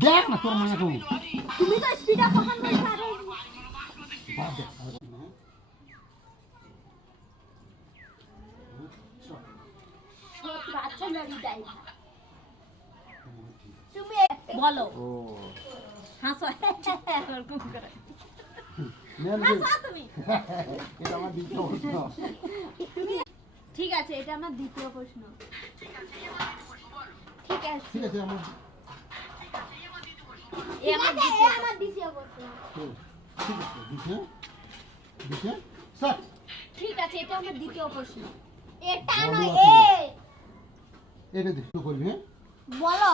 দেখ না তোর মাকে তুমি তো স্পিডে কখন বলছ আরে বাদ দে আচ্ছা লড়ি যাই তুমি বলো ও হাসো এরকম করে নেন হাসো তুমি এটা আমার দ্বিতীয় প্রশ্ন ঠিক আছে এটা আমার দ্বিতীয় প্রশ্ন ঠিক আছে ঠিক আছে আমার আমার দ্বিতীয় প্রশ্ন ঠিক আছে দ্বিতীয় দ্বিতীয় স্যার ঠিক আছে এটা আমার দ্বিতীয় প্রশ্ন এটা নয় এটা দেখতে করবি হ্যাঁ বলো